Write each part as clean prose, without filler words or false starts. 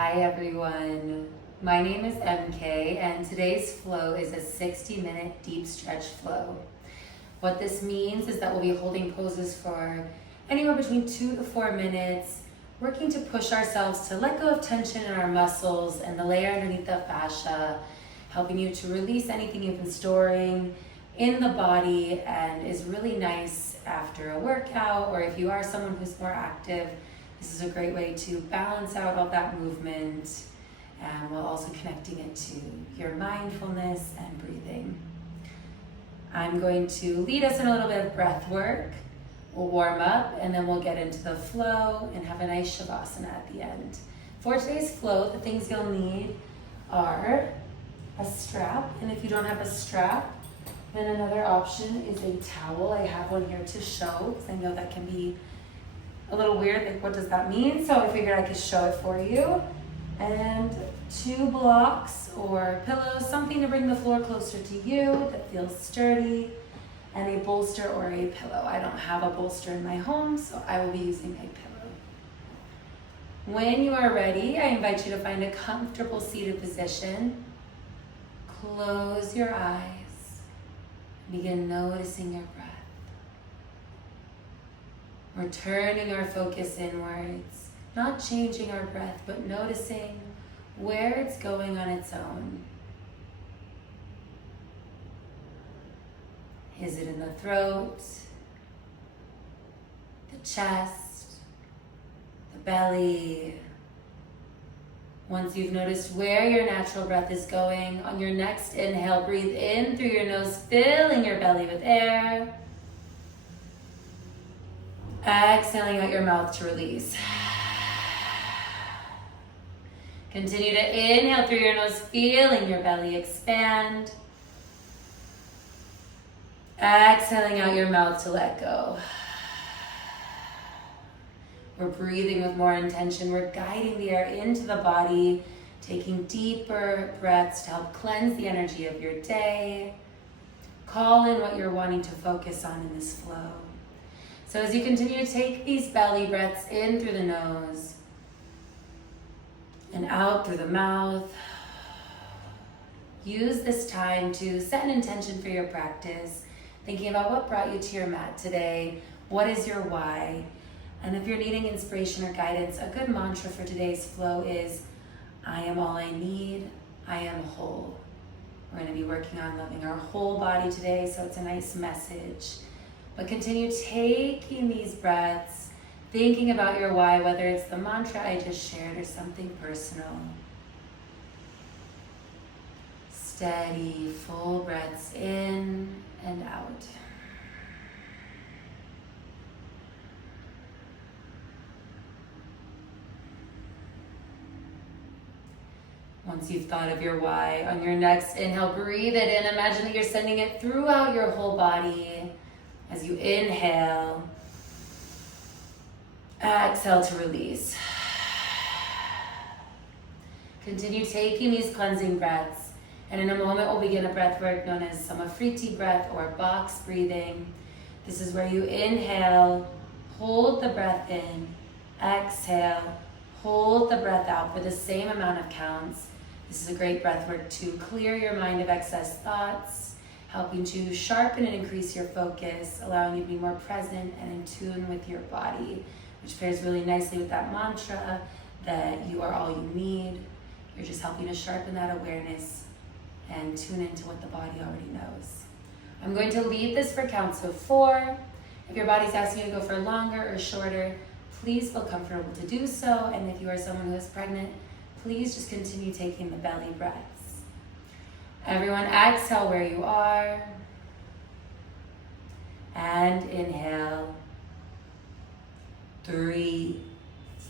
Hi everyone, my name is MK and today's flow is a 60-minute deep stretch flow. What this means is that we'll be holding poses for anywhere between 2 to 4 minutes, working to push ourselves to let go of tension in our muscles and the layer underneath the fascia, helping you to release anything you've been storing in the body, and is really nice after a workout, or if you are someone who's more active. This is a great way to balance out all that movement, and while also connecting it to your mindfulness and breathing. I'm going to lead us in a little bit of breath work. We'll warm up and then we'll get into the flow and have a nice Shavasana at the end. For today's flow, the things you'll need are a strap, and if you don't have a strap, then another option is a towel. I have one here to show because I know that can be a little weird, like what does that mean? So I figured I could show it for you. And 2 blocks or pillows, something to bring the floor closer to you that feels sturdy, and a bolster or a pillow. I don't have a bolster in my home, so I will be using a pillow. When you are ready, I invite you to find a comfortable seated position. Close your eyes. Begin noticing your breath. We're turning our focus inwards, not changing our breath, but noticing where it's going on its own. Is it in the throat, the chest, the belly? Once you've noticed where your natural breath is going, on your next inhale, breathe in through your nose, filling your belly with air. Exhaling out your mouth to release. Continue to inhale through your nose, feeling your belly expand. Exhaling out your mouth to let go. We're breathing with more intention. We're guiding the air into the body, taking deeper breaths to help cleanse the energy of your day. Call in what you're wanting to focus on in this flow. So as you continue to take these belly breaths in through the nose and out through the mouth, use this time to set an intention for your practice, thinking about what brought you to your mat today, what is your why, and if you're needing inspiration or guidance, a good mantra for today's flow is, I am all I need, I am whole. We're going to be working on loving our whole body today, so it's a nice message. But continue taking these breaths, thinking about your why, whether it's the mantra I just shared or something personal. Steady, full breaths in and out. Once you've thought of your why, on your next inhale, breathe it in. Imagine that you're sending it throughout your whole body. As you inhale, exhale to release. Continue taking these cleansing breaths, and in a moment we'll begin a breath work known as Samafriti breath or box breathing. This is where you inhale, hold the breath in, exhale, hold the breath out for the same amount of counts. This is a great breath work to clear your mind of excess thoughts, helping to sharpen and increase your focus, allowing you to be more present and in tune with your body, which pairs really nicely with that mantra that you are all you need. You're just helping to sharpen that awareness and tune into what the body already knows. I'm going to lead this for counts of 4. If your body's asking you to go for longer or shorter, please feel comfortable to do so. And if you are someone who is pregnant, please just continue taking the belly breaths. Everyone exhale where you are, and inhale. 3,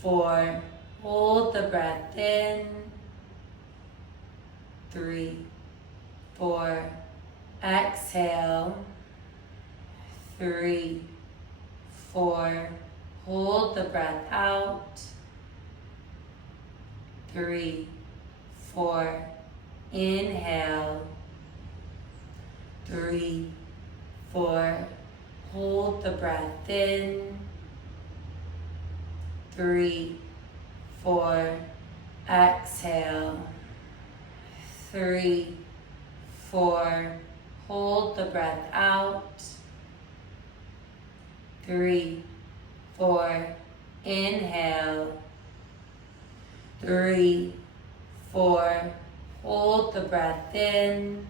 4, hold the breath in. 3, 4, exhale. 3, 4, hold the breath out. 3, 4, inhale. 3, 4, hold the breath in. 3, 4, exhale. 3, 4, hold the breath out. 3, 4, inhale. 3, 4, hold the breath in.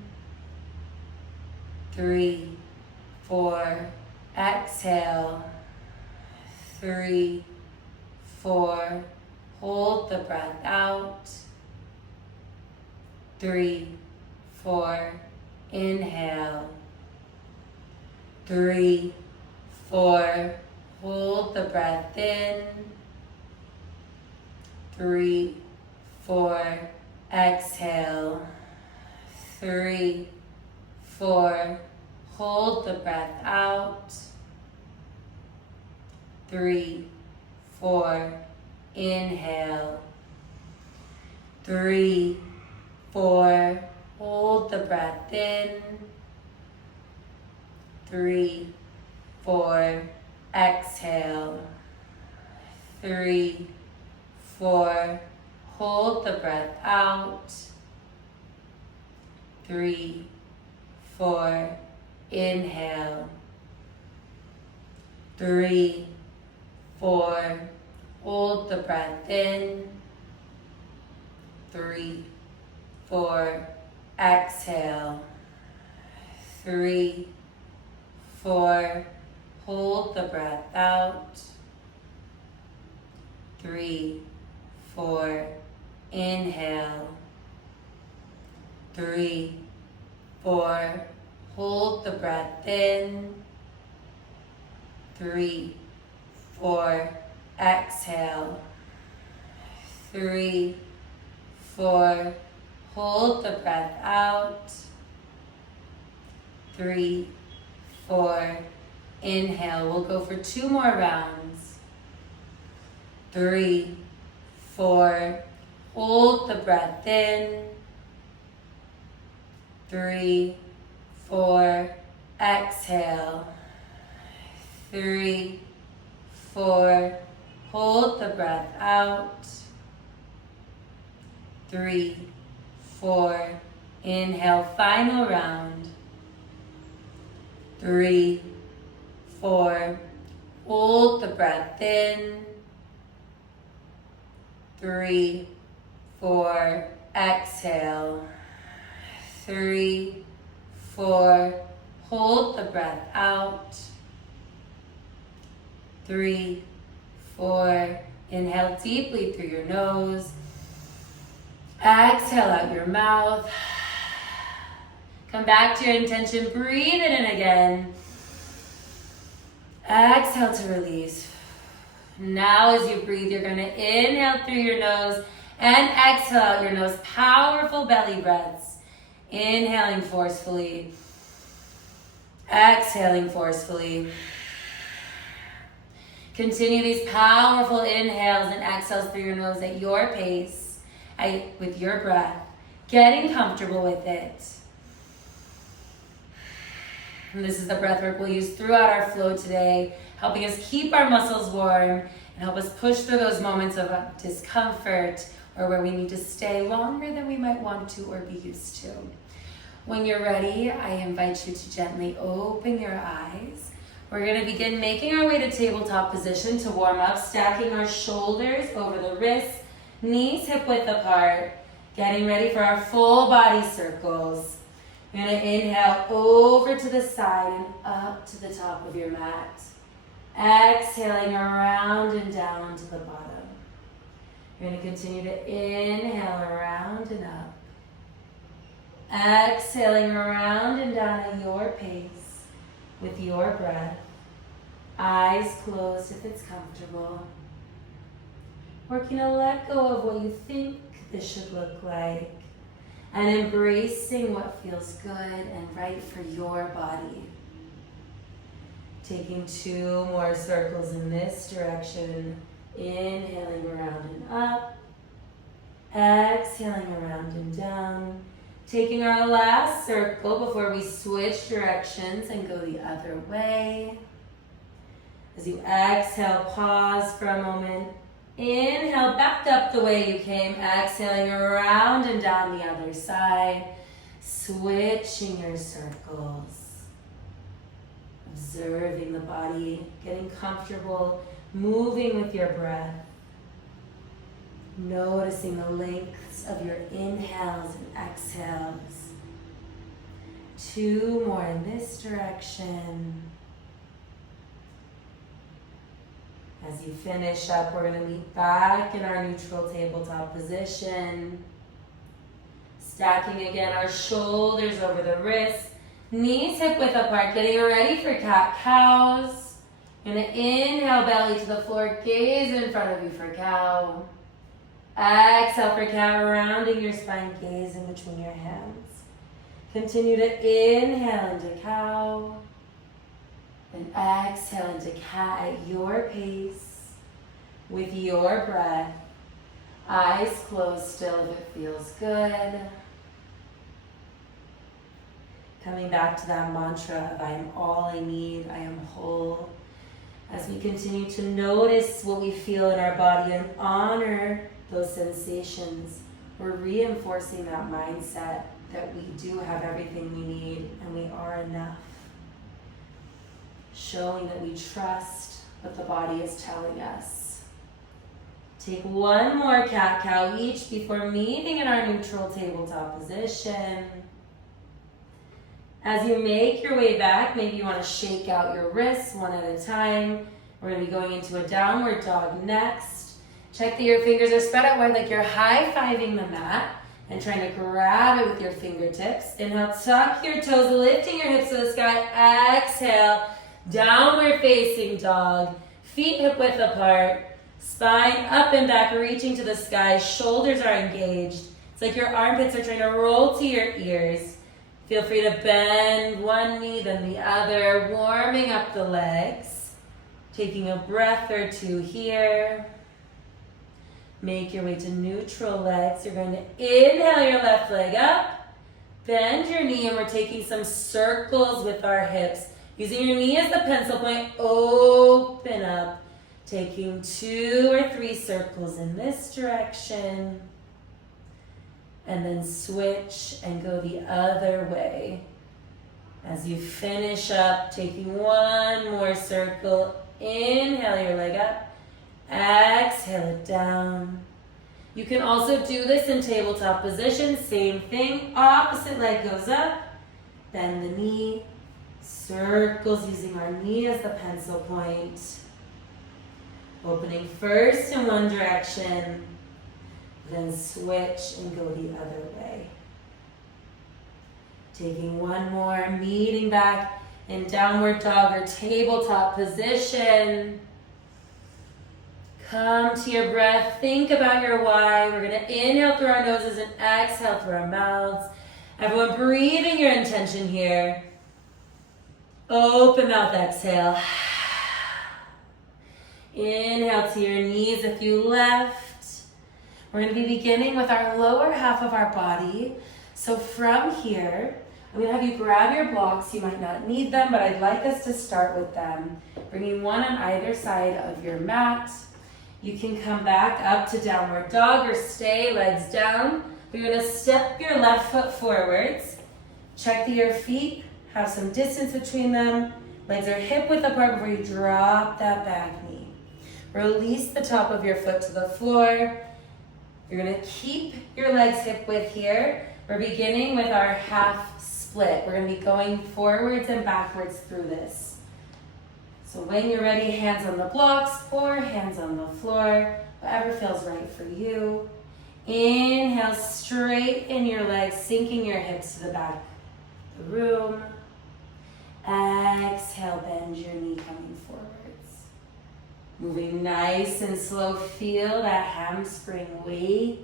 3, 4, exhale. 3, 4, hold the breath out. 3, 4, inhale. 3, 4, hold the breath in. 3, 4, exhale. 3, 4, hold the breath out. 3, 4, inhale. 3, 4, hold the breath in. 3, 4, exhale. 3, 4, hold the breath out. 3, 4, inhale. 3, 4, hold the breath in. 3, 4, exhale. 3, 4, hold the breath out. 3, 4, inhale. 3, 4, hold the breath in. 3, 4, exhale. 3, 4, hold the breath out. 3, 4, inhale. We'll go for 2 more rounds. 3, 4, hold the breath in. 3, 4, exhale. 3, 4, hold the breath out. 3, 4, inhale, final round. 3, 4, hold the breath in. 3, 4, exhale. 3, 4, hold the breath out. 3, 4, inhale deeply through your nose. Exhale out your mouth. Come back to your intention, breathe it in again. Exhale to release. Now as you breathe, you're gonna inhale through your nose and exhale out your nose. Powerful belly breaths. Inhaling forcefully. Exhaling forcefully. Continue these powerful inhales and exhales through your nose at your pace, with your breath, getting comfortable with it. And this is the breath work we'll use throughout our flow today, helping us keep our muscles warm and help us push through those moments of discomfort or where we need to stay longer than we might want to or be used to. When you're ready, I invite you to gently open your eyes. We're going to begin making our way to tabletop position to warm up, stacking our shoulders over the wrists, knees hip width apart, getting ready for our full body circles. You're going to inhale over to the side and up to the top of your mat. Exhaling around and down to the bottom. You're going to continue to inhale around and up. Exhaling around and down at your pace with your breath. Eyes closed if it's comfortable. Working to let go of what you think this should look like and embracing what feels good and right for your body. Taking 2 more circles in this direction. Inhaling around and up. Exhaling around and down. Taking our last circle before we switch directions and go the other way. As you exhale, pause for a moment. Inhale, back up the way you came. Exhaling around and down the other side. Switching your circles. Observing the body, getting comfortable, moving with your breath. Noticing the lengths of your inhales and exhales. 2 more in this direction. As you finish up, we're going to meet back in our neutral tabletop position. Stacking again our shoulders over the wrists, knees hip width apart, getting ready for cat-cows. You're going to inhale, belly to the floor, gaze in front of you for cow. Exhale for cat, rounding your spine, gaze in between your hands. Continue to inhale into cow. And exhale into cat at your pace, with your breath. Eyes closed still if it feels good. Coming back to that mantra of I am all I need, I am whole. As we continue to notice what we feel in our body and honor those sensations, we're reinforcing that mindset that we do have everything we need and we are enough. Showing that we trust what the body is telling us. Take 1 more cat-cow each before meeting in our neutral tabletop position. As you make your way back, maybe you want to shake out your wrists one at a time. We're going to be going into a downward dog next. Check that your fingers are spread out wide like you're high-fiving the mat and trying to grab it with your fingertips. Inhale, tuck your toes, lifting your hips to the sky. Exhale. Downward facing dog, feet hip width apart, spine up and back, reaching to the sky, shoulders are engaged. It's like your armpits are trying to roll to your ears. Feel free to bend one knee, then the other, warming up the legs. Taking a breath or 2 here. Make your way to neutral legs. You're going to inhale your left leg up, bend your knee, and we're taking some circles with our hips. Using your knee as the pencil point, open up. Taking 2 or 3 circles in this direction. And then switch and go the other way. As you finish up, taking 1 more circle. Inhale your leg up. Exhale it down. You can also do this in tabletop position. Same thing. Opposite leg goes up. Bend the knee. Circles using our knee as the pencil point. Opening first in one direction, then switch and go the other way. Taking 1 more, meeting back in downward dog or tabletop position. Come to your breath, think about your why. We're going to inhale through our noses and exhale through our mouths. Everyone breathing your intention here. Open mouth, exhale. Inhale to your knees if you left. We're going to be beginning with our lower half of our body. So from here, I'm going to have you grab your blocks. You might not need them, but I'd like us to start with them. Bringing one on either side of your mat. You can come back up to downward dog or stay legs down. You're going to step your left foot forwards. Check that your feet have some distance between them. Legs are hip width apart before you drop that back knee. Release the top of your foot to the floor. You're going to keep your legs hip width here. We're beginning with our half split. We're going to be going forwards and backwards through this. So when you're ready, hands on the blocks or hands on the floor, whatever feels right for you. Inhale, straighten your legs, sinking your hips to the back of the room. Exhale, bend your knee coming forwards. Moving nice and slow, feel that hamstring wake.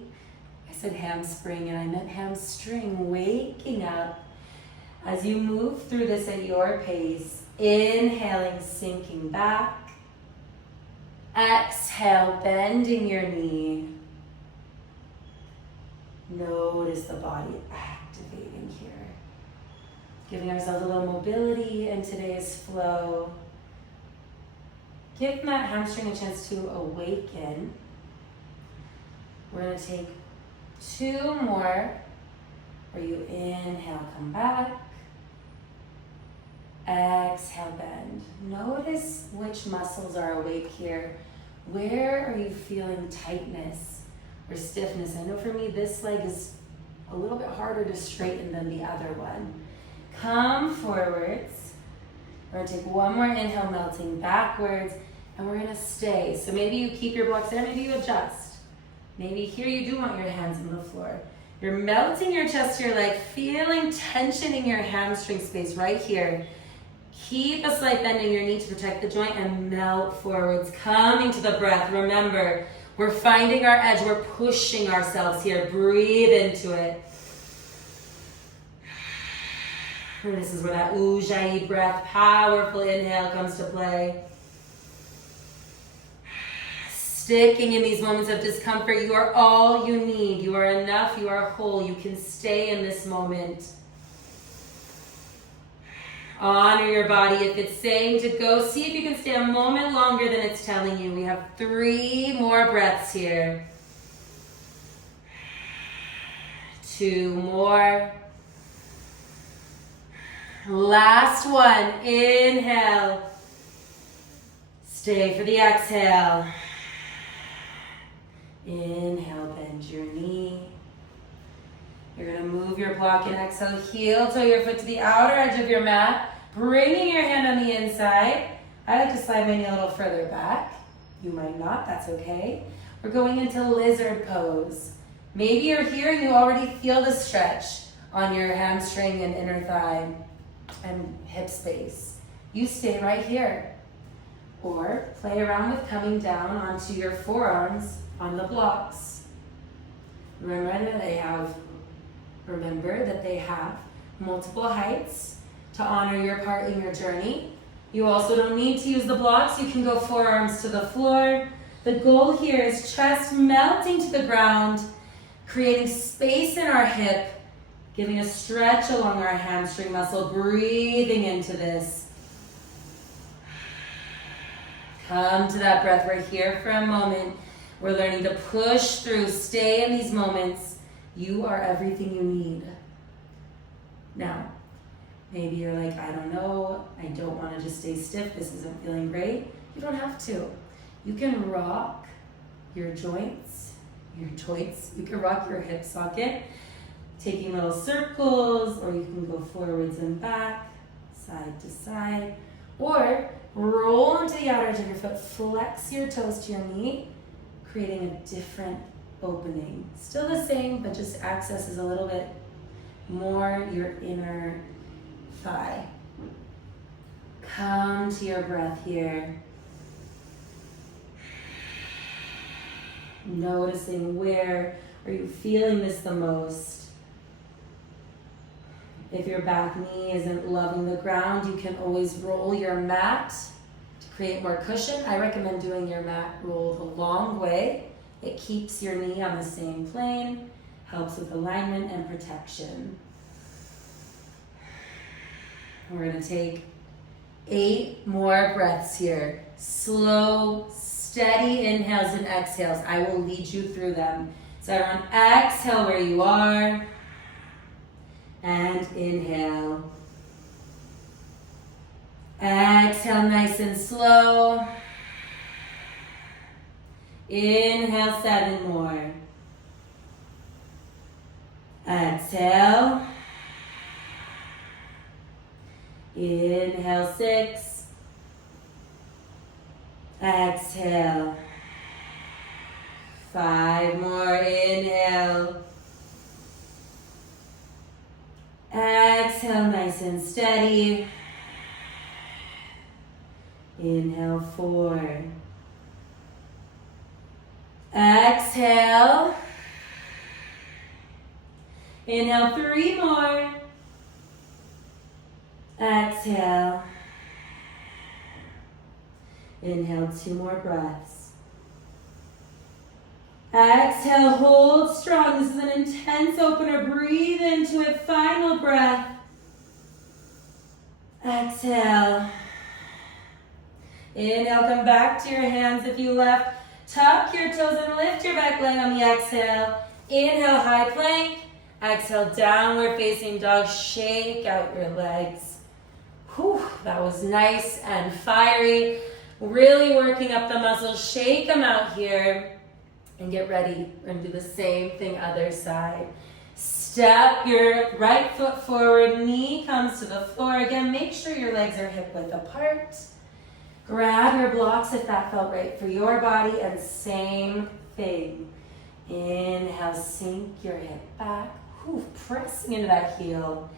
I said hamstring and I meant hamstring, waking up. As you move through this at your pace, inhaling, sinking back. Exhale, bending your knee. Notice the body activating here. Giving ourselves a little mobility in today's flow. Give that hamstring a chance to awaken. We're gonna take 2 more, where you inhale, come back. Exhale, bend. Notice which muscles are awake here. Where are you feeling tightness or stiffness? I know for me, this leg is a little bit harder to straighten than the other one. Come forwards. We're gonna take 1 more inhale, melting backwards, and we're gonna stay. So maybe you keep your blocks there, maybe you adjust. Maybe here you do want your hands on the floor. You're melting your chest to your leg, feeling tension in your hamstring space right here. Keep a slight bend in your knee to protect the joint and melt forwards, coming to the breath. Remember, we're finding our edge. We're pushing ourselves here. Breathe into it. And this is where that Ujjayi breath, powerful inhale comes to play. Sticking in these moments of discomfort, you are all you need. You are enough. You are whole. You can stay in this moment. Honor your body. If it's saying to go, see if you can stay a moment longer than it's telling you. We have 3 more breaths here. 2 more. Last one. Inhale. Stay for the exhale. Inhale, bend your knee. You're gonna move your block and exhale, heel toe your foot to the outer edge of your mat, bringing your hand on the inside. I like to slide my knee a little further back. You might not, that's okay. We're going into lizard pose. Maybe you're here and you already feel the stretch on your hamstring and inner thigh and hip space. You stay right here. Or play around with coming down onto your forearms on the blocks. Remember that they have multiple heights to honor your part in your journey. You also don't need to use the blocks. You can go forearms to the floor. The goal here is chest melting to the ground, creating space in our hip, giving a stretch along our hamstring muscle, breathing into this. Come to that breath. We're here for a moment. We're learning to push through, stay in these moments. You are everything you need. Now, maybe you're like, I don't know, I don't want to just stay stiff, this isn't feeling great. You don't have to. You can rock your joints, you can rock your hip socket, taking little circles, or you can go forwards and back, side to side, or roll into the outer edge of your foot, flex your toes to your knee, creating a different opening. Still the same, but just accesses a little bit more your inner thigh. Come to your breath here. Noticing where are you feeling this the most. If your back knee isn't loving the ground, you can always roll your mat to create more cushion. I recommend doing your mat rolled a long way. It keeps your knee on the same plane, helps with alignment and protection. We're gonna take 8 more breaths here. Slow, steady inhales and exhales. I will lead you through them. So everyone exhale where you are. And inhale. Exhale nice and slow. Inhale 7 more. Exhale. Inhale 6. Exhale. 5 more. Inhale. Exhale nice and steady. Inhale 4. Exhale. Inhale 3 more. Exhale. Inhale 2 more breaths. Exhale, hold strong. This is an intense opener. Breathe into it. Final breath. Exhale. Inhale, come back to your hands if you left. Tuck your toes and lift your back leg on the exhale. Inhale, high plank. Exhale, downward facing dog. Shake out your legs. Whew, that was nice and fiery. Really working up the muscles. Shake them out here and get ready. We're gonna do the same thing other side. Step your right foot forward, knee comes to the floor. Again, make sure your legs are hip width apart. Grab your blocks if that felt right for your body, and same thing. Inhale, sink your hip back. Whew, pressing into that heel.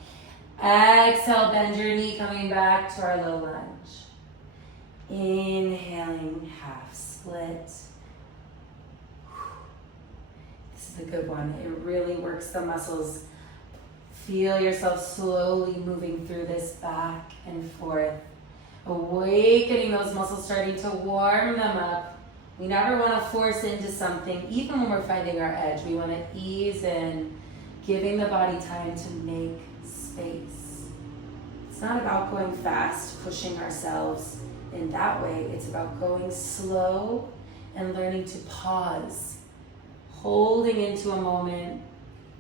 Exhale, bend your knee, coming back to our low lunge. Inhaling, half split. This is a good one. It really works the muscles. Feel yourself slowly moving through this back and forth. Awakening those muscles, starting to warm them up. We never want to force into something, even when we're finding our edge. We want to ease in, giving the body time to make space. It's not about going fast, pushing ourselves in that way. It's about going slow and learning to pause, holding into a moment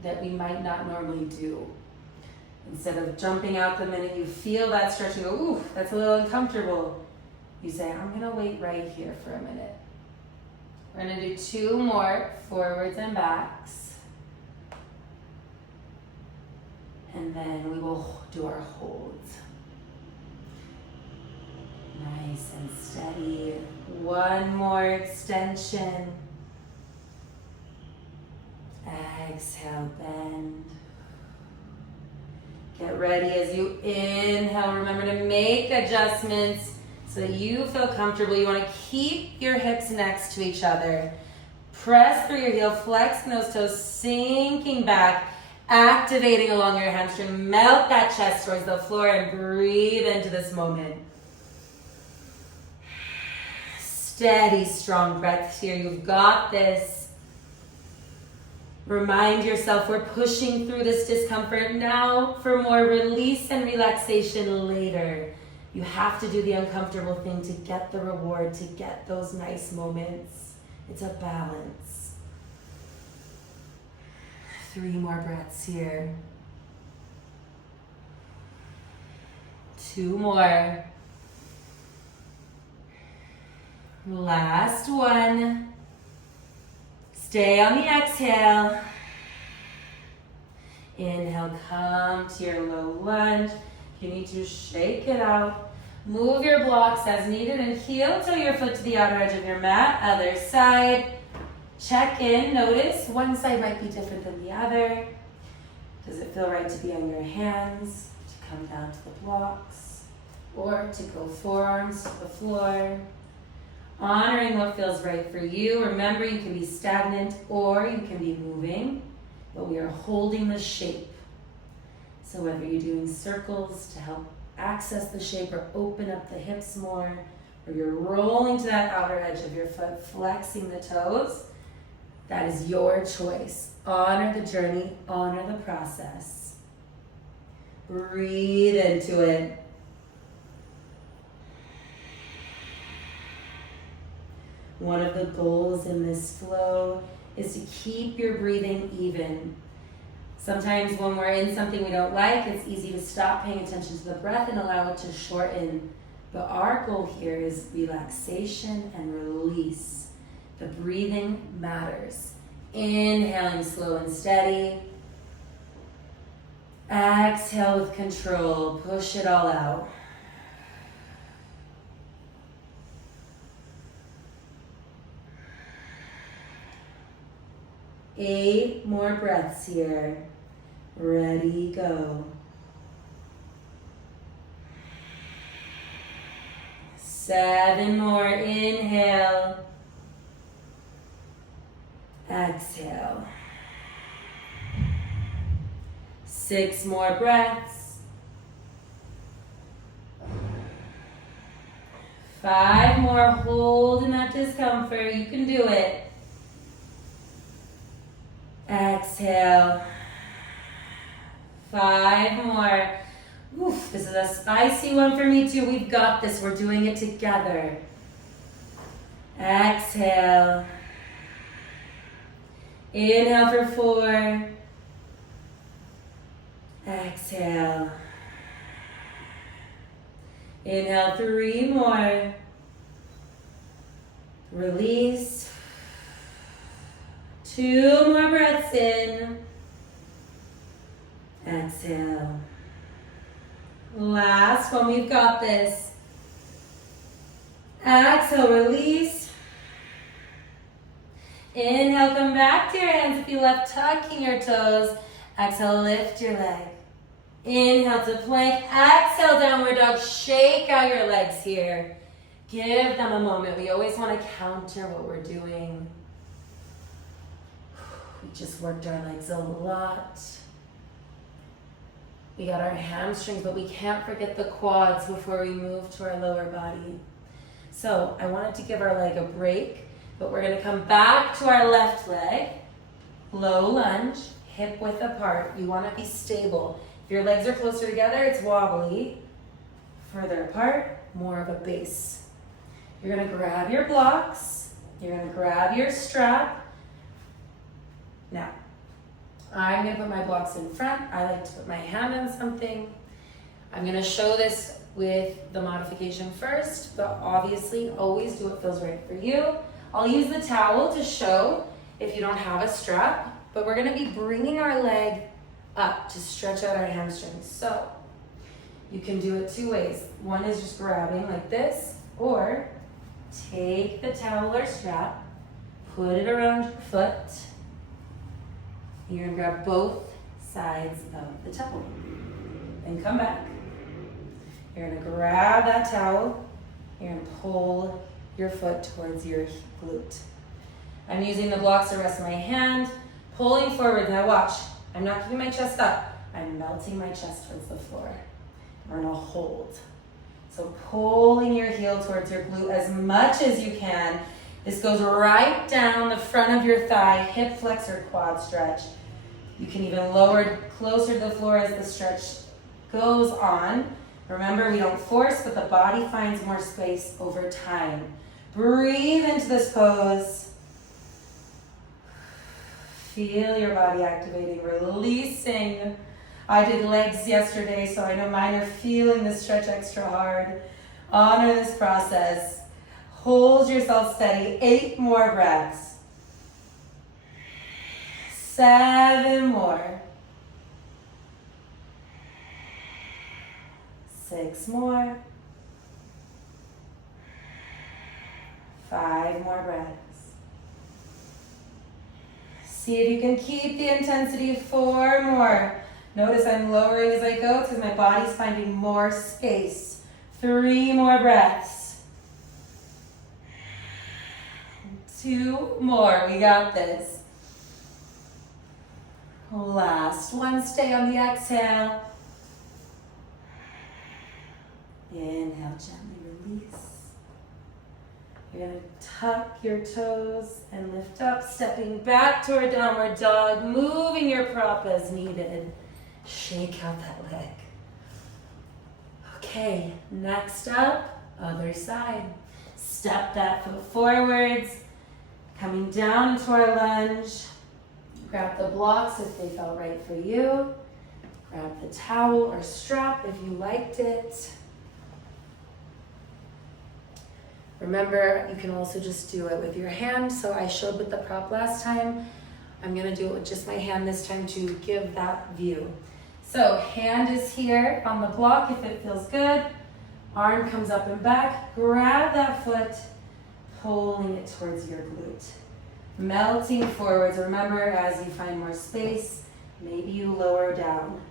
that we might not normally do. Instead of jumping out the minute you feel that stretch and go, ooh, that's a little uncomfortable, you say, I'm gonna wait right here for a minute. We're gonna do 2 more forwards and backs. And then we will do our holds. Nice and steady. 1 more extension. Exhale, bend. Get ready as you inhale. Remember to make adjustments so that you feel comfortable. You want to keep your hips next to each other. Press through your heel, flexing those toes, sinking back, activating along your hamstring. Melt that chest towards the floor and breathe into this moment. Steady, strong breaths here. You've got this. Remind yourself we're pushing through this discomfort now for more release and relaxation later. You have to do the uncomfortable thing to get the reward, to get those nice moments. It's a balance. 3 more breaths here. 2 more. Last one. Stay on the exhale. Inhale, come to your low lunge. You need to shake it out. Move your blocks as needed and heel toe your foot to the outer edge of your mat. Other side. Check in. Notice one side might be different than the other. Does it feel right to be on your hands, to come down to the blocks, or to go forearms to the floor? Honoring what feels right for you. Remember, you can be stagnant or you can be moving, but we are holding the shape. So whether you're doing circles to help access the shape or open up the hips more, or you're rolling to that outer edge of your foot, flexing the toes, that is your choice. Honor the journey, honor the process. Breathe into it. One of the goals in this flow is to keep your breathing even. Sometimes when we're in something we don't like, it's easy to stop paying attention to the breath and allow it to shorten. But our goal here is relaxation and release. The breathing matters. Inhaling slow and steady. Exhale with control. Push it all out. Eight more breaths here. Ready, go. 7 more. Inhale. Exhale. 6 more breaths. 5 more. Hold in that discomfort. You can do it. Exhale. 5 more. Oof, this is a spicy one for me too. We've got this. We're doing it together. Exhale. Inhale for 4. Exhale. Inhale 3 more. Release. 2 more breaths in. Exhale. Last one, we've got this. Exhale, release. Inhale, come back to your hands if you left, tucking your toes. Exhale, lift your leg. Inhale to plank. Exhale, downward dog. Shake out your legs here. Give them a moment. We always want to counter what we're doing. We just worked our legs a lot. We got our hamstrings, but we can't forget the quads before we move to our lower body. So I wanted to give our leg a break, but we're gonna come back to our left leg. Low lunge, hip width apart. You wanna be stable. If your legs are closer together, it's wobbly. Further apart, more of a base. You're gonna grab your blocks. You're gonna grab your strap. Now, I'm gonna put my blocks in front. I like to put my hand on something. I'm gonna show this with the modification first, but obviously always do what feels right for you. I'll use the towel to show if you don't have a strap, but we're gonna be bringing our leg up to stretch out our hamstrings. So you can do it 2 ways. One is just grabbing like this, or take the towel or strap, put it around your foot. You're gonna grab both sides of the towel. Then come back. You're gonna grab that towel. You're gonna pull your foot towards your glute. I'm using the blocks to rest my hand, pulling forward. Now watch, I'm not keeping my chest up. I'm melting my chest towards the floor. We're gonna hold. So pulling your heel towards your glute as much as you can. This goes right down the front of your thigh, hip flexor quad stretch. You can even lower closer to the floor as the stretch goes on. Remember, we don't force, but the body finds more space over time. Breathe into this pose. Feel your body activating, releasing. I did legs yesterday, so I know mine are feeling the stretch extra hard. Honor this process. Hold yourself steady. 8 more breaths. 7 more. 6 more. 5 more breaths. See if you can keep the intensity. 4 more. Notice I'm lowering as I go because my body's finding more space. 3 more breaths. 2 more. We got this. Last one. Stay on the exhale. Inhale, gently release. You're going to tuck your toes and lift up, stepping back toward downward dog, moving your prop as needed. Shake out that leg. Okay, next up, other side. Step that foot forwards, coming down into our lunge. Grab the blocks if they felt right for you. Grab the towel or strap if you liked it. Remember, you can also just do it with your hand. So I showed with the prop last time. I'm gonna do it with just my hand this time to give that view. So hand is here on the block if it feels good. Arm comes up and back. Grab that foot, pulling it towards your glute. Melting forwards. Remember, as you find more space, maybe you lower down.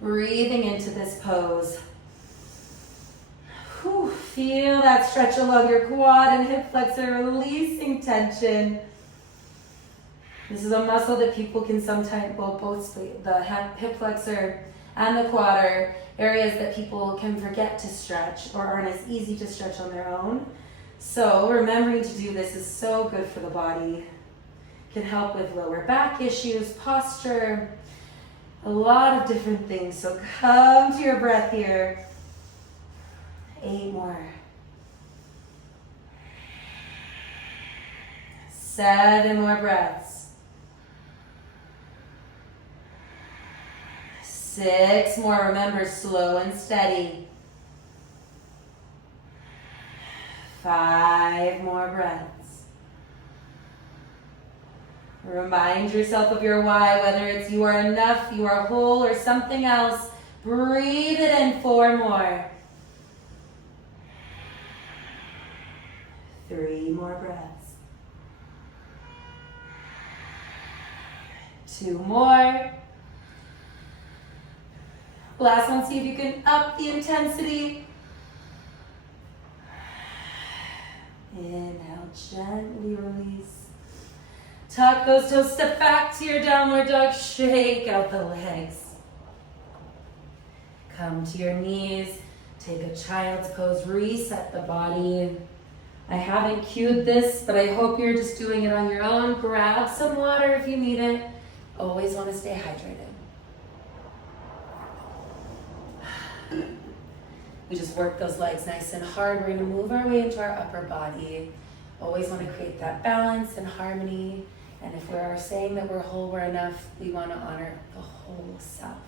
Breathing into this pose. Whew, feel that stretch along your quad and hip flexor, releasing tension. This is a muscle that people can sometimes, well, both the hip flexor and the quad are areas that people can forget to stretch or aren't as easy to stretch on their own. So remembering to do this is so good for the body. Can help with lower back issues, posture, a lot of different things. So come to your breath here. 8 more. 7 more breaths. 6 more. Remember, slow and steady. 5 more breaths. Remind yourself of your why, whether it's you are enough, you are whole, or something else. Breathe it in. 4 more. 3 more breaths. 2 more. Last one, see if you can up the intensity. Inhale, gently release. Tuck those toes, step back to your downward dog, shake out the legs. Come to your knees, take a child's pose, reset the body. I haven't cued this, but I hope you're just doing it on your own. Grab some water if you need it. Always want to stay hydrated. We just work those legs nice and hard. We're going to move our way into our upper body. Always want to create that balance and harmony. And if we are saying that we're whole, we're enough, we want to honor the whole self.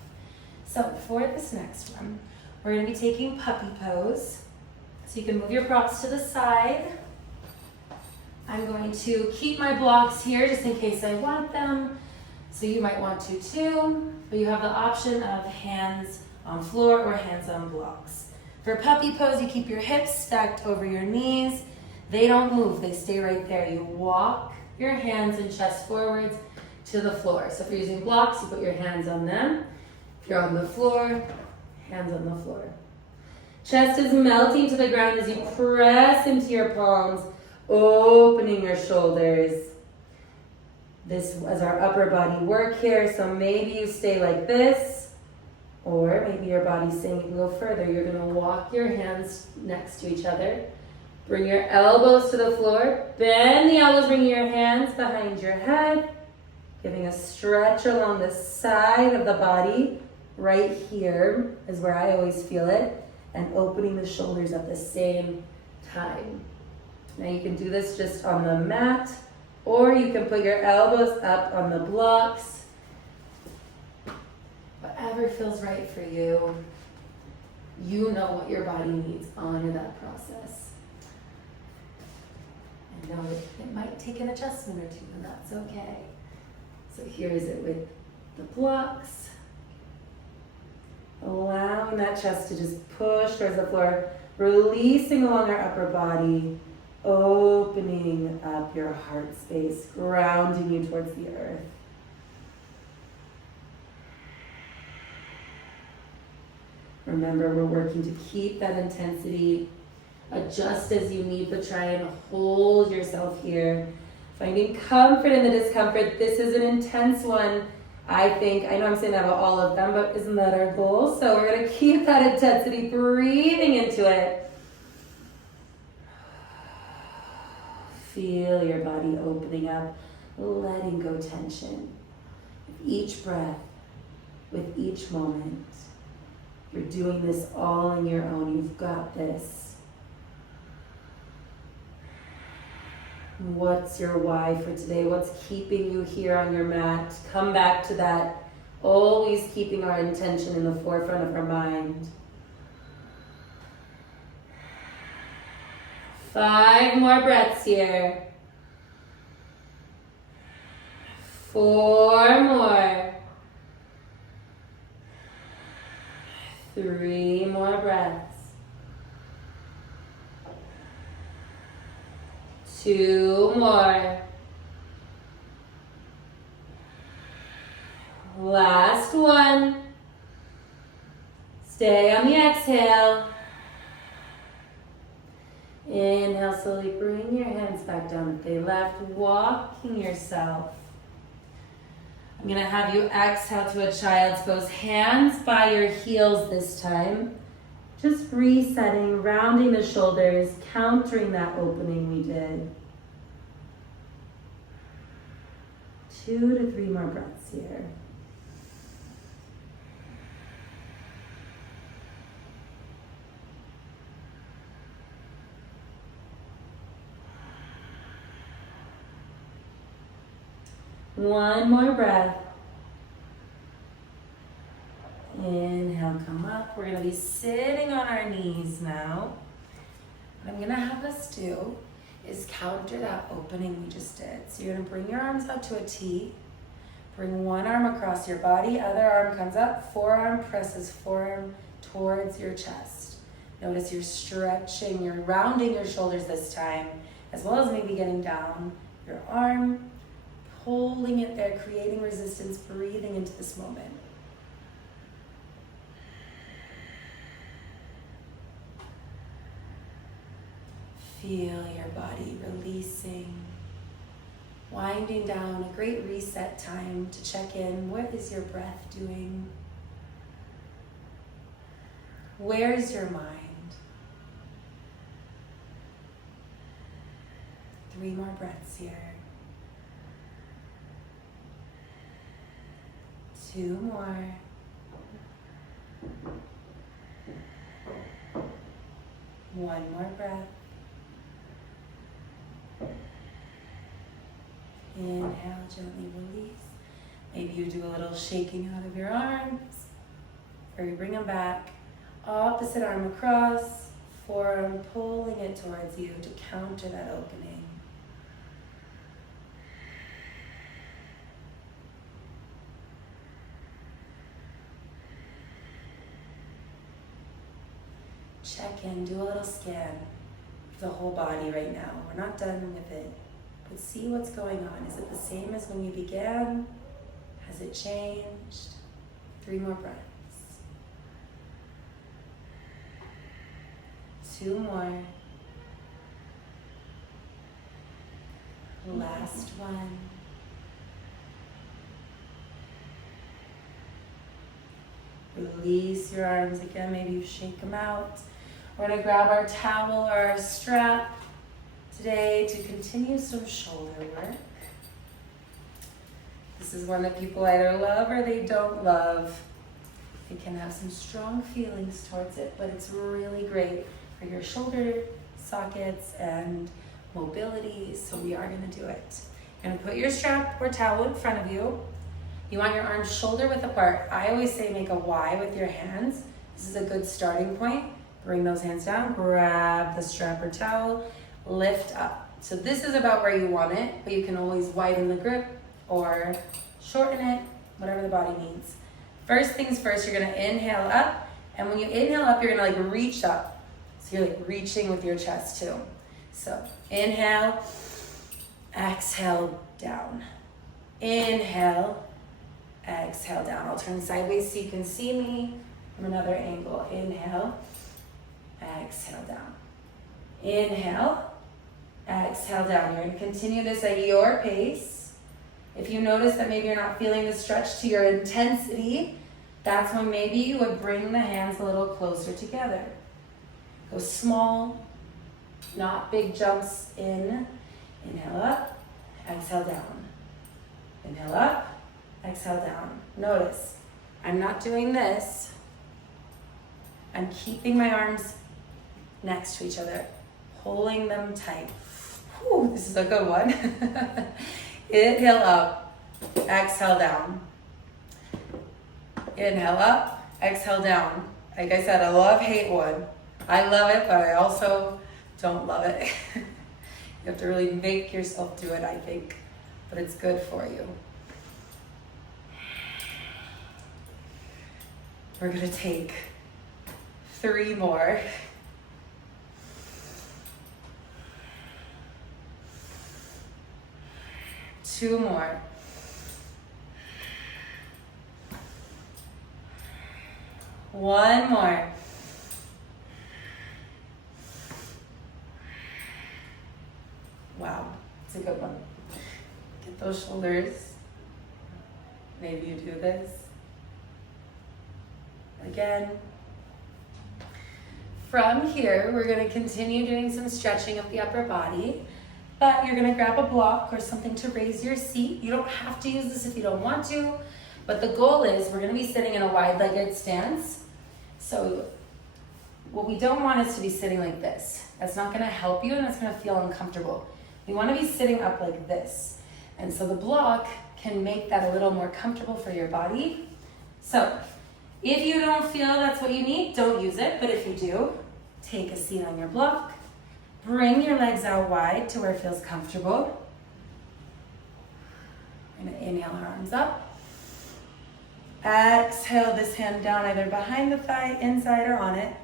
So for this next one, we're going to be taking puppy pose. So you can move your props to the side. I'm going to keep my blocks here just in case I want them. So you might want to too, but you have the option of hands on floor or hands on blocks. For puppy pose, you keep your hips stacked over your knees. They don't move, they stay right there. You walk your hands and chest forwards to the floor. So if you're using blocks, you put your hands on them. If you're on the floor, hands on the floor. Chest is melting to the ground as you press into your palms, opening your shoulders. This was our upper body work here, so maybe you stay like this, or maybe your body's saying you can go further. You're gonna walk your hands next to each other. Bring your elbows to the floor. Bend the elbows, bring your hands behind your head, giving a stretch along the side of the body. Right here is where I always feel it, and opening the shoulders at the same time. Now you can do this just on the mat, or you can put your elbows up on the blocks. Whatever feels right for you. You know what your body needs. Honor that process. And know that it might take an adjustment or two, and that's okay. So here is it with the blocks. Allowing that chest to just push towards the floor, releasing along our upper body, opening up your heart space, grounding you towards the earth. Remember, we're working to keep that intensity. Adjust as you need, but try and hold yourself here. Finding comfort in the discomfort. This is an intense one. I know I'm saying that about all of them, but isn't that our goal? So we're going to keep that intensity, breathing into it. Feel your body opening up, letting go tension. With each breath, with each moment, you're doing this all on your own. You've got this. What's your why for today? What's keeping you here on your mat? Come back to that. Always keeping our intention in the forefront of our mind. 5 more breaths here. 4 more. 3 more breaths. 2 more. Last one. Stay on the exhale. Inhale, slowly bring your hands back down if they left, walking yourself. I'm going to have you exhale to a child's pose. Hands by your heels this time. Just resetting, rounding the shoulders, countering that opening we did. 2 to 3 more breaths here. One more breath. Inhale, come up. We're gonna be sitting on our knees now. What I'm gonna have us do is counter that opening we just did. So you're gonna bring your arms up to a T. Bring one arm across your body, other arm comes up, forearm presses forearm towards your chest. Notice you're stretching, you're rounding your shoulders this time, as well as maybe getting down your arm, holding it there, creating resistance, breathing into this moment. Feel your body releasing, winding down, a great reset time to check in. What is your breath doing? Where is your mind? 3 more breaths here. 2 more. 1 more breath. Inhale, gently release. Maybe you do a little shaking out of your arms, or you bring them back. Opposite arm across, forearm pulling it towards you to counter that opening. Check in, do a little scan of the whole body right now. We're not done with it, but see what's going on. Is it the same as when you began? Has it changed? 3 more breaths. 2 more. Last one. Release your arms again. Maybe you shake them out. We're going to grab our towel or our strap today to continue some shoulder work. This is one that people either love or they don't love. You can have some strong feelings towards it, but it's really great for your shoulder sockets and mobility, so we are going to do it. You're going to put your strap or towel in front of you. You want your arms shoulder width apart. I always say make a Y with your hands. This is a good starting point. Bring those hands down, grab the strap or towel, lift up. So this is about where you want it, but you can always widen the grip or shorten it, whatever the body needs. First things first, you're gonna inhale up, and when you inhale up, you're gonna like reach up. So you're like reaching with your chest too. So inhale, exhale down. Inhale, exhale down. I'll turn sideways so you can see me from another angle. Inhale, exhale down. Inhale, exhale down. You're going to continue this at your pace. If you notice that maybe you're not feeling the stretch to your intensity, that's when maybe you would bring the hands a little closer together. Go small, not big jumps in. Inhale up, exhale down. Inhale up, exhale down. Notice, I'm not doing this. I'm keeping my arms next to each other, pulling them tight. Whew, this is a good one. Inhale up, exhale down. Inhale up, exhale down. Like I said, I love hate one. I love it, but I also don't love it. You have to really make yourself do it, I think, but it's good for you. We're gonna take 3 more. Two more. One more. Wow, it's a good one. Get those shoulders. Maybe you do this. Again. From here, we're going to continue doing some stretching of the upper body, but you're going to grab a block or something to raise your seat. You don't have to use this if you don't want to, but the goal is we're going to be sitting in a wide-legged stance. So what we don't want is to be sitting like this. That's not going to help you, and that's going to feel uncomfortable. We want to be sitting up like this. And so the block can make that a little more comfortable for your body. So if you don't feel that's what you need, don't use it. But if you do, take a seat on your block. Bring your legs out wide to where it feels comfortable. We're gonna inhale our arms up. Exhale this hand down either behind the thigh, inside or on it.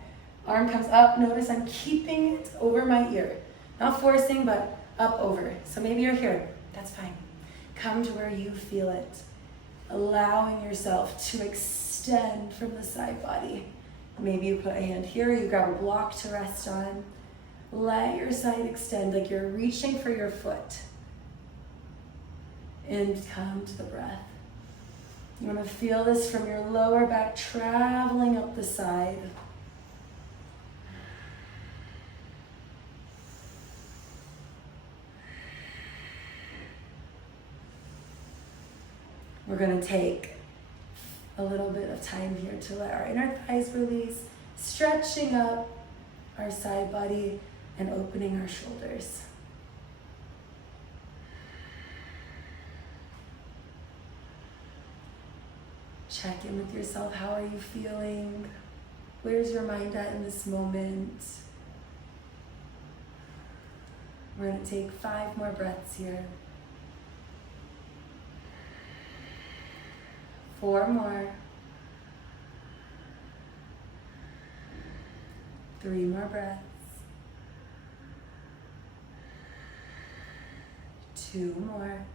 Arm comes up. Notice I'm keeping it over my ear. Not forcing, but up over. So maybe you're here. That's fine. Come to where you feel it. Allowing yourself to extend from the side body. Maybe you put a hand here, you grab a block to rest on. Let your side extend like you're reaching for your foot. And come to the breath. You want to feel this from your lower back traveling up the side. We're going to take a little bit of time here to let our inner thighs release, stretching up our side body and opening our shoulders. Check in with yourself. How are you feeling? Where's your mind at in this moment? We're going to take 5 more breaths here. 4 more. 3 more breaths. 2 more.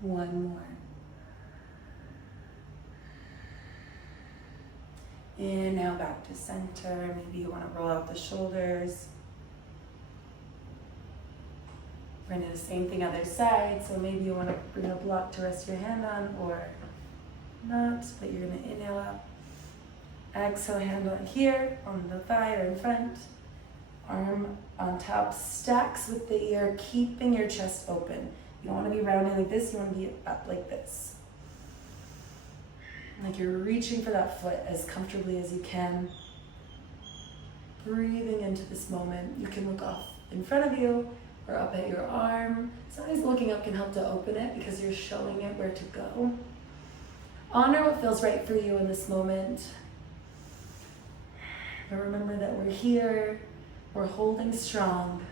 1 more. And now back to center. Maybe you want to roll out the shoulders. We're going to do the same thing other side. So maybe you want to bring a block to rest your hand on or not, but you're going to inhale up. Exhale, hand on here, on the thigh or in front. Arm on top, stacks with the ear, keeping your chest open. You don't want to be rounded like this, you want to be up like this. Like you're reaching for that foot as comfortably as you can. Breathing into this moment. You can look off in front of you or up at your arm. Sometimes looking up can help to open it because you're showing it where to go. Honor what feels right for you in this moment. But remember that we're here, we're holding strong.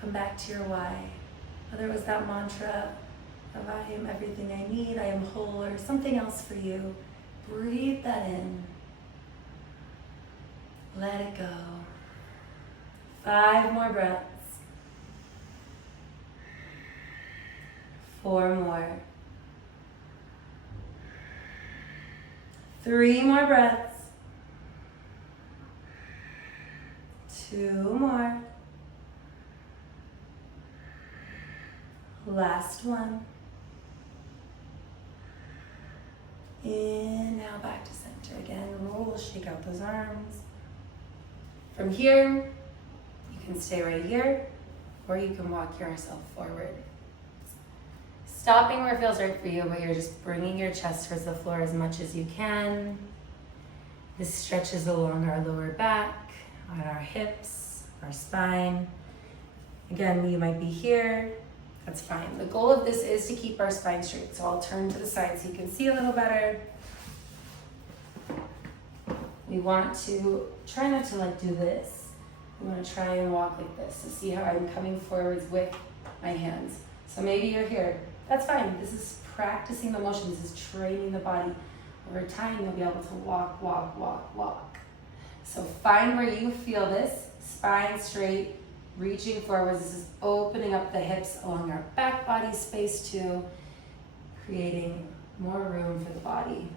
Come back to your why. Whether it was that mantra of I am everything I need, I am whole, or something else for you, breathe that in. Let it go. 5 more breaths. 4 more. 3 more breaths. 2 more. Last one. And now back to center again. Roll, shake out those arms. From here, you can stay right here, or you can walk yourself forward. Stopping where it feels right for you, but you're just bringing your chest towards the floor as much as you can. This stretches along our lower back, on our hips, our spine. Again, you might be here. That's fine. The goal of this is to keep our spine straight. So I'll turn to the side so you can see a little better. We want to try not to do this. We want to try and walk like this. So see how I'm coming forwards with my hands. So maybe you're here. That's fine. This is practicing the motion. This is training the body. Over time, you'll be able to walk, walk, walk, walk. So find where you feel this. Spine straight, reaching forwards. This is opening up the hips along our back body space too, creating more room for the body.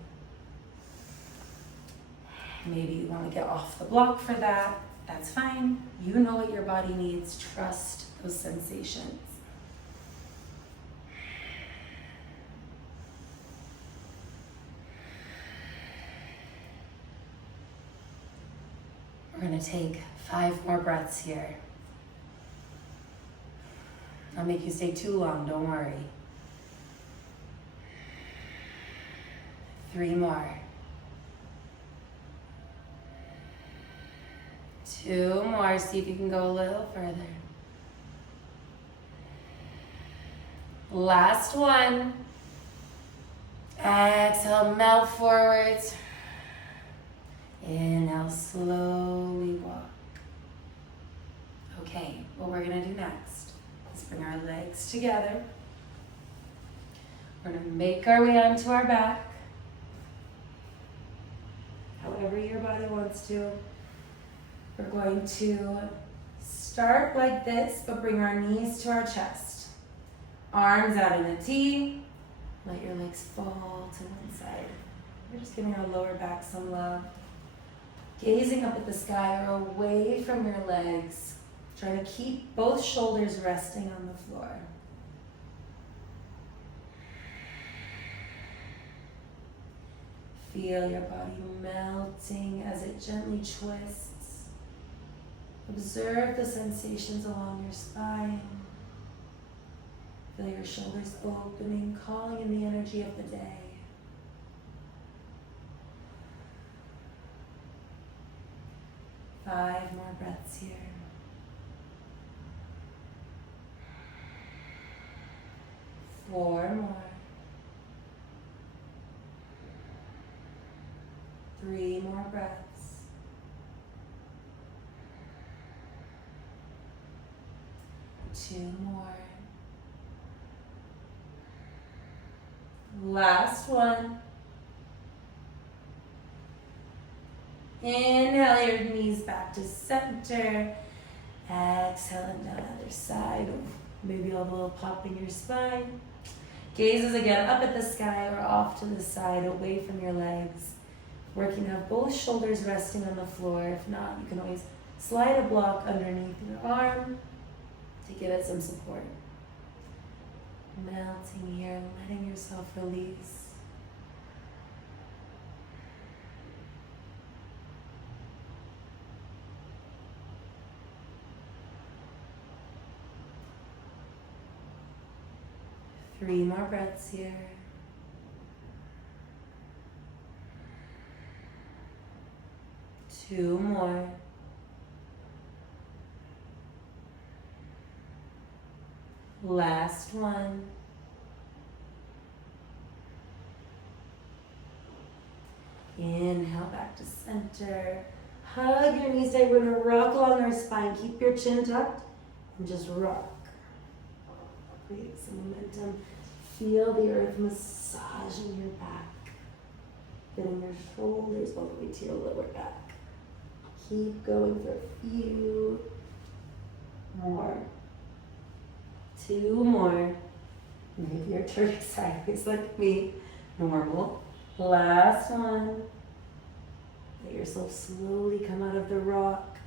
Maybe you want to get off the block for that. That's fine. You know what your body needs. Trust those sensations. We're going to take 5 more breaths here. I'll make you stay too long, don't worry. 3 more. 2 more, see if you can go a little further. Last one. Exhale, melt forwards. Inhale, slowly walk. Okay, what we're gonna do next is bring our legs together. We're gonna make our way onto our back, however your body wants to. We're going to start like this, but bring our knees to our chest. Arms out in a T. Let your legs fall to one side. We're just giving our lower back some love. Gazing up at the sky or away from your legs. Try to keep both shoulders resting on the floor. Feel your body melting as it gently twists. Observe the sensations along your spine. Feel your shoulders opening, calling in the energy of the day. Five more breaths here. Four more. 3 more breaths. 2 more. Last one. Inhale your knees back to center. Exhale and down the other side. Maybe a little pop in your spine. Gazes again up at the sky or off to the side, away from your legs. Working to have both shoulders resting on the floor. If not, you can always slide a block underneath your arm to give it some support. Melting here, letting yourself release. Three more breaths here. 2 more. Last one. Inhale back to center. Hug your knees tight. We're going to rock along our spine. Keep your chin tucked and just rock. Create some momentum. Feel the earth massaging your back. Getting your shoulders all the way to your lower back. Keep going for a few more. 2 more. Maybe you're turning sideways like me. Normal. Last one. Let yourself slowly come out of the rock.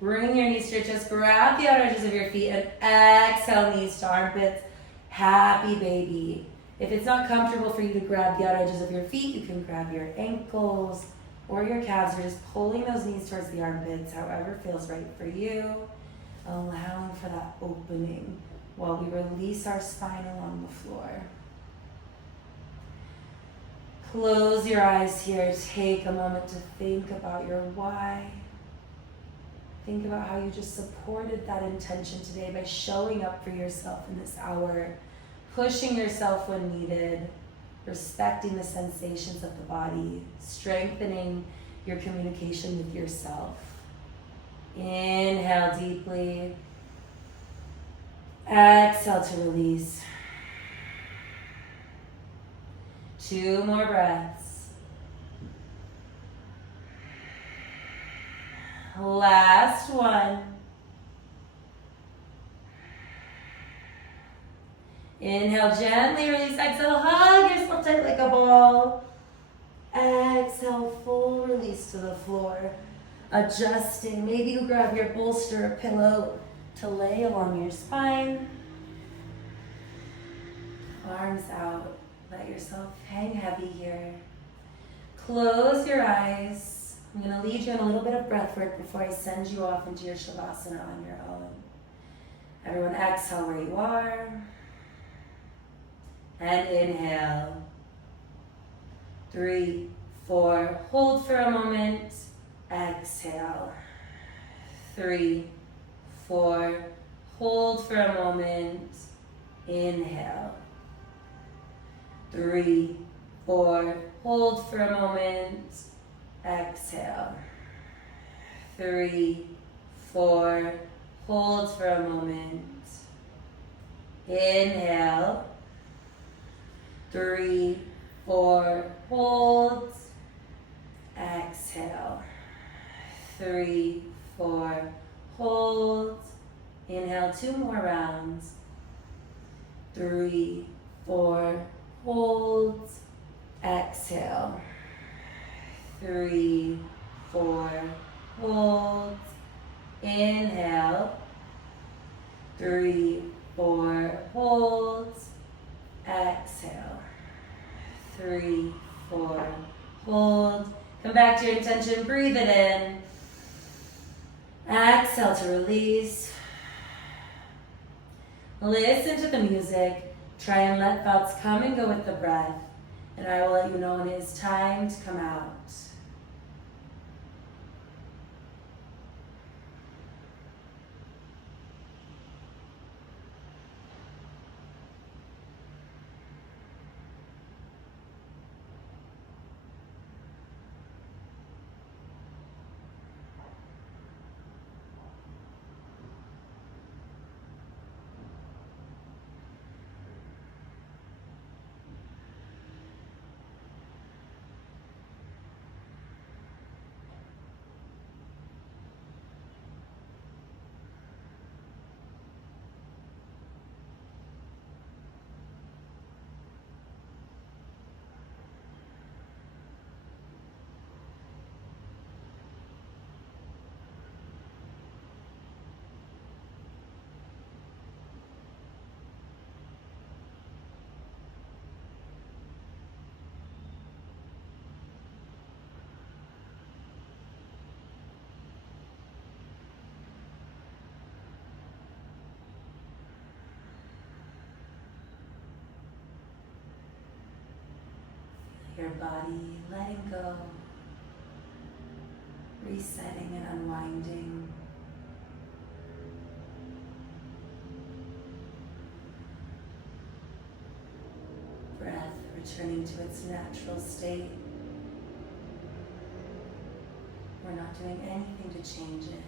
Bring your knees to your chest. Grab the outer edges of your feet and exhale, knees to armpits. Happy baby. If it's not comfortable for you to grab the outer edges of your feet, you can grab your ankles or your calves. You're just pulling those knees towards the armpits, however feels right for you. Allowing for that opening while we release our spine along the floor. Close your eyes here. Take a moment to think about your why. Think about how you just supported that intention today by showing up for yourself in this hour, pushing yourself when needed, respecting the sensations of the body, strengthening your communication with yourself. Inhale deeply. Exhale to release. 2 more breaths. Last one. Inhale, gently release. Exhale, hug yourself tight like a ball. Exhale, full release to the floor. Adjusting. Maybe you grab your bolster or pillow to lay along your spine. Arms out. Let yourself hang heavy here. Close your eyes. I'm going to lead you in a little bit of breath work before I send you off into your Shavasana on your own. Everyone exhale where you are. And inhale. 3, 4, hold for a moment. Exhale. 3, 4, hold for a moment. Inhale. 3, 4, hold for a moment. Exhale. 3, 4, hold for a moment. Inhale. 3, 4, hold. Exhale. 3, 4, hold. Inhale 2 more rounds. 3, 4, hold. Exhale. 3, 4, hold. Inhale. 3, 4, hold. Exhale. 3, 4, hold. Come back to your intention, breathe it in. Exhale to release. Listen to the music. Try and let thoughts come and go with the breath. And I will let you know when it is time to come out. Your body letting go, resetting and unwinding. Breath returning to its natural state. We're not doing anything to change it.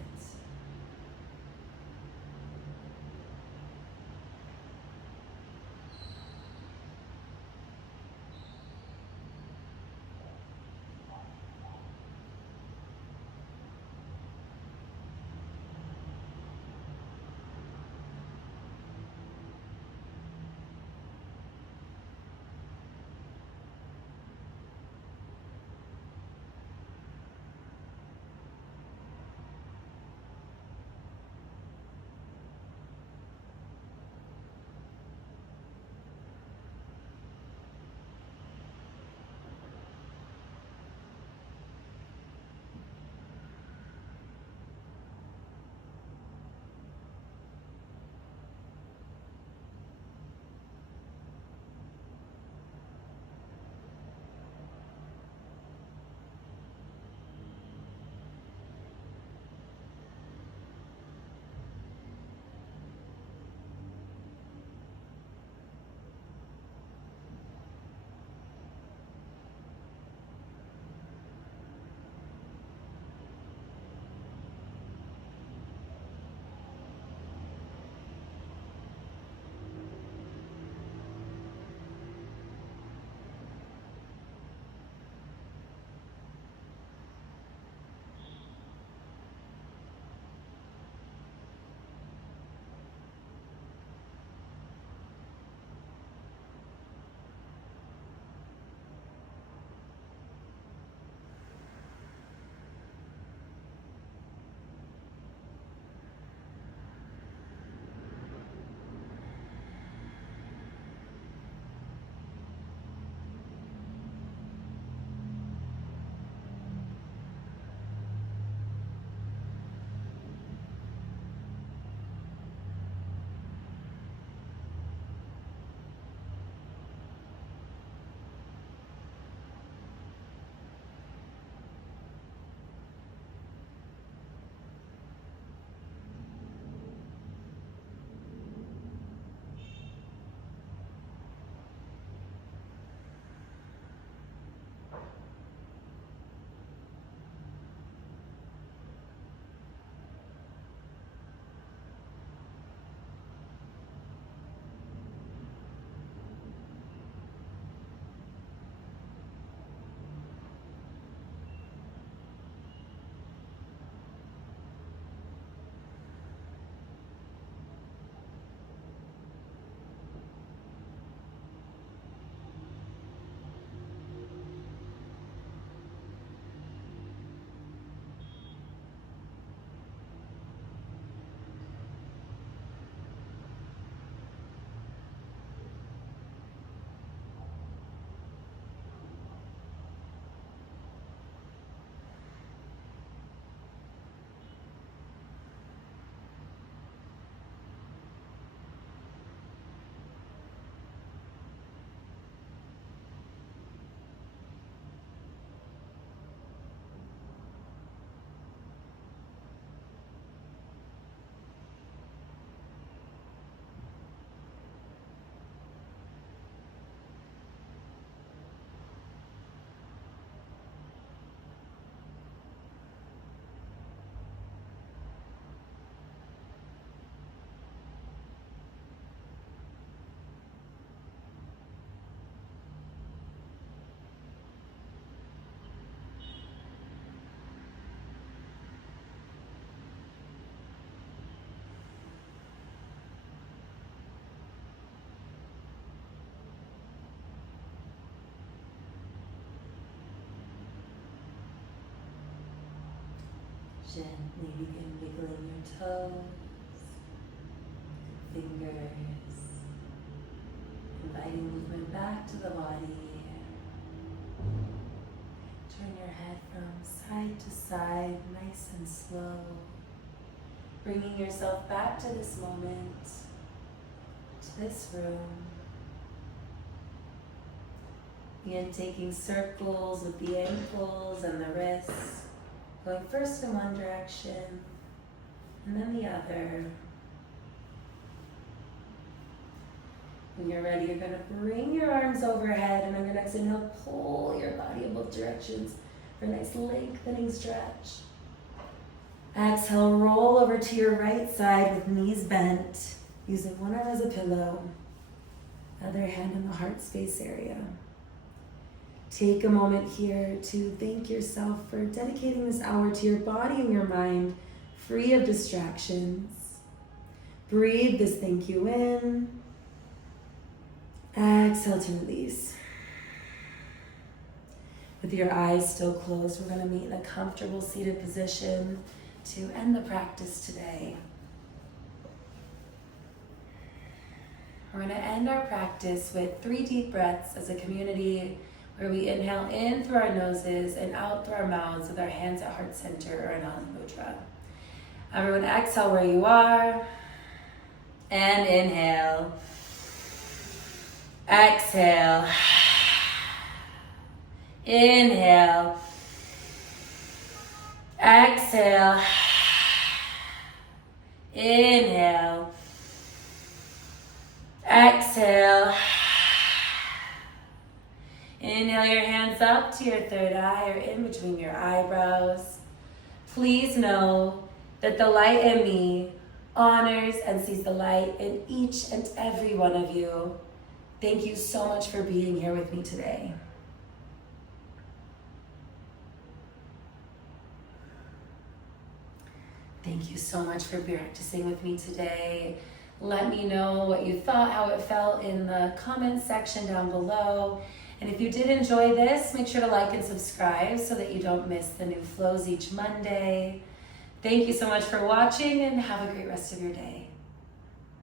Gently begin wiggling your toes, fingers, inviting movement back to the body. Turn your head from side to side, nice and slow. Bringing yourself back to this moment, to this room. Begin taking circles with the ankles and the wrists, going first in one direction and then the other. When you're ready, you're going to bring your arms overhead, and on your next inhale, pull your body in both directions for a nice lengthening stretch. Exhale, roll over to your right side with knees bent, using one arm as a pillow, other hand in the heart space area. Take a moment here to thank yourself for dedicating this hour to your body and your mind, free of distractions. Breathe this thank you in. Exhale to release. With your eyes still closed, we're going to meet in a comfortable seated position to end the practice today. We're going to end our practice with 3 deep breaths as a community, where we inhale in through our noses and out through our mouths with our hands at heart center or Anjali Mudra. Everyone exhale where you are and inhale. Exhale. Inhale. Exhale. Inhale. Exhale. Inhale your hands up to your third eye or in between your eyebrows. Please know that the light in me honors and sees the light in each and every one of you. Thank you so much for being here with me today. Thank you so much for practicing with me today. Let me know what you thought, how it felt in the comments section down below. And if you did enjoy this, make sure to like and subscribe so that you don't miss the new flows each Monday. Thank you so much for watching, and have a great rest of your day.